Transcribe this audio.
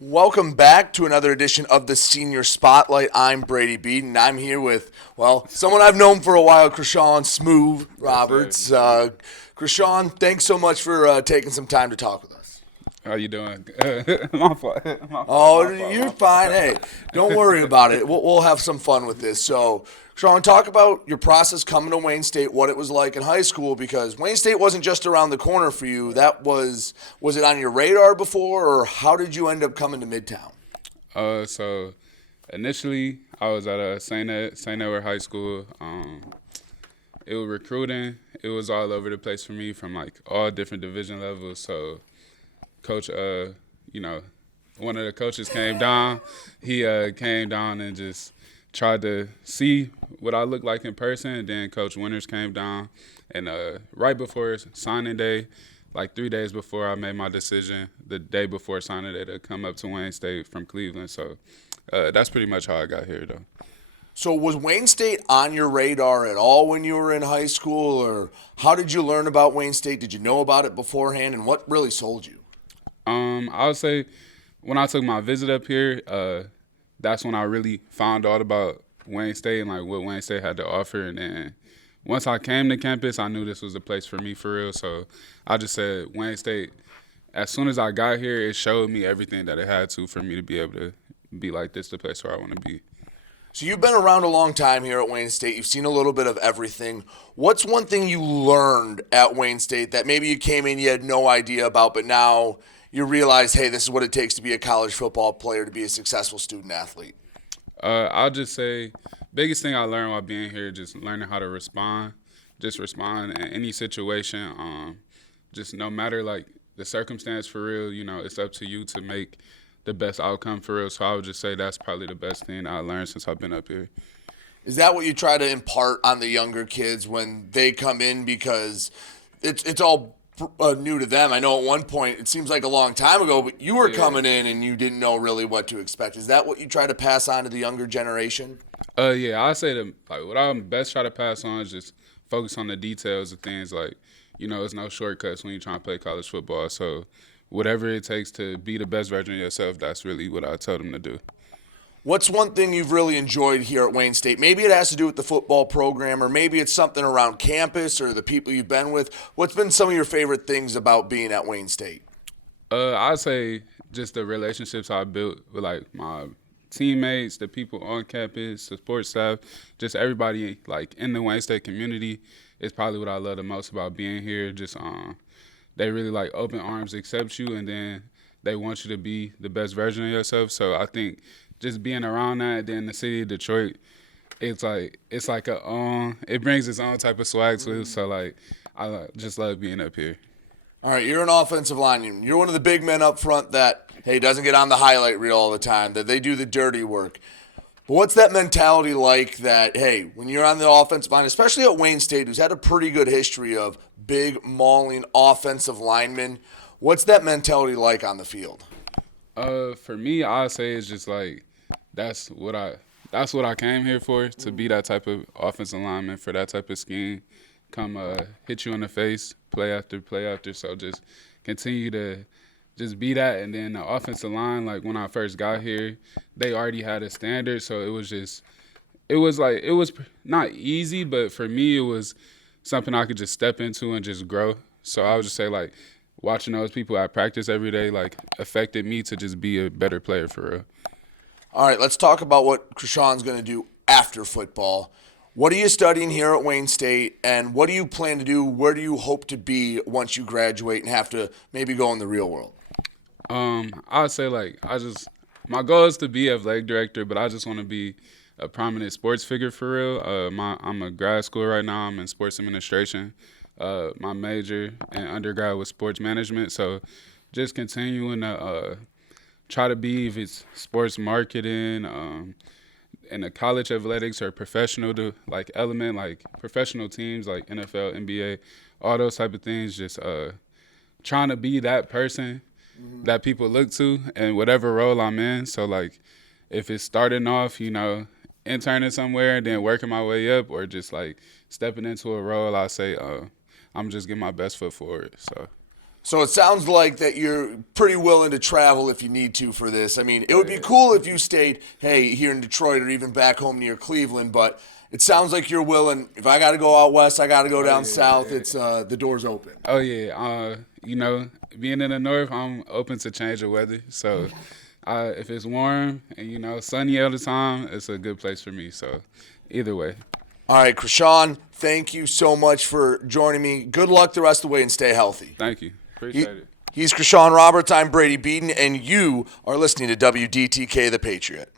Welcome back to another edition of the Senior Spotlight. I'm Brady Beaton. I'm here with, someone I've known for a while, Chrishoun Smooth Yes, sir. Roberts. Chrishoun, thanks so much for taking some time to talk with us. How you doing? My fault. My fault. Oh, My fault. you're My fine. fault. Hey, don't worry about it. We'll have some fun with this. So, Sean, talk about your process coming to Wayne State, what it was like in high school, because Wayne State wasn't just around the corner for you. Was it on your radar before, or how did you end up coming to Midtown? So initially I was at a Saint Edward High School. It was recruiting. It was all over the place for me from like all different division levels. So coach, you know, one of the coaches came down. He came down and just tried to see what I looked like in person. And then Coach Winters came down, and right before signing day, like 3 days before I made my decision, the day before signing day, to come up to Wayne State from Cleveland. So that's pretty much how I got here, though. So was Wayne State on your radar at all when you were in high school, or how did you learn about Wayne State? Did you know about it beforehand, and what really sold you? I would say when I took my visit up here, that's when I really found out about Wayne State and like what Wayne State had to offer. And then once I came to campus, I knew this was the place for me for real. So I just said Wayne State. As soon as I got here, it showed me everything that it had to for me to be able to be like this, the place where I want to be. So you've been around a long time here at Wayne State. You've seen a little bit of everything. What's one thing you learned at Wayne State that maybe you came in, you had no idea about, but now you realize, hey, this is what it takes to be a college football player, to be a successful student athlete? I'll just say biggest thing I learned while being here, just learning how to respond. Just respond in any situation. Just no matter like the circumstance for real, it's up to you to make the best outcome for real. So I would just say that's probably the best thing I learned since I've been up here. Is that what you try to impart on the younger kids when they come in? Because it's all new to them. I know at one point, it seems like a long time ago, but you were Yeah. coming in and you didn't know really what to expect. Is that what you try to pass on to the younger generation? Yeah, I say that like what I'm best try to pass on is just focus on the details of things. Like, it's no shortcuts when you're trying to play college football. So whatever it takes to be the best version of yourself, that's really what I tell them to do. What's one thing you've really enjoyed here at Wayne State? Maybe it has to do with the football program, or maybe it's something around campus or the people you've been with. What's been some of your favorite things about being at Wayne State? I'd say just the relationships I built with like my teammates, the people on campus, the sports staff, just everybody like in the Wayne State community is probably what I love the most about being here. Just they really like open arms accept you, and then they want you to be the best version of yourself. So I think just being around that, then the city of Detroit, it's like it brings its own type of swag to it. So like just love being up here. All right, you're an offensive lineman. You're one of the big men up front that, hey, doesn't get on the highlight reel all the time, that they do the dirty work. But what's that mentality like that, hey, when you're on the offensive line, especially at Wayne State, who's had a pretty good history of big, mauling offensive linemen, what's that mentality like on the field? For me, I'd say it's just like that's what I that's what I came here for, to be that type of offensive lineman for that type of scheme. Come hit you in the face, play after. So just continue to just be that. And then the offensive line, like when I first got here, they already had a standard, so it was not easy, but for me it was something I could just step into and just grow. So I would just say like watching those people at practice every day like affected me to just be a better player for real. All right, let's talk about what Krishan's going to do after football. What are you studying here at Wayne State, and what do you plan to do? Where do you hope to be once you graduate and have to maybe go in the real world? I'd say like my goal is to be athletic director, but I just want to be a prominent sports figure for real. I'm a grad school right now. I'm in sports administration. My major and undergrad was sports management, so just continuing to try to be, if it's sports marketing, in the college athletics or professional to like element, like professional teams like NFL, NBA, all those type of things. Just trying to be that person that people look to in whatever role I'm in. So like if it's starting off, interning somewhere and then working my way up, or just like stepping into a role, I say I'm just getting my best foot forward. So So it sounds like that you're pretty willing to travel if you need to for this. I mean, it would be cool if you stayed, hey, here in Detroit or even back home near Cleveland, but it sounds like you're willing. If I got to go out west, I got to go down south. It's the door's open. Oh yeah, you know, being in the north, I'm open to change of weather. So if it's warm and you know sunny all the time, it's a good place for me. So either way. All right, Chrishoun, thank you so much for joining me. Good luck the rest of the way and stay healthy. Thank you. Appreciate it. He's Chrishoun Roberts. I'm Brady Beaton, and you are listening to WDTK The Patriot.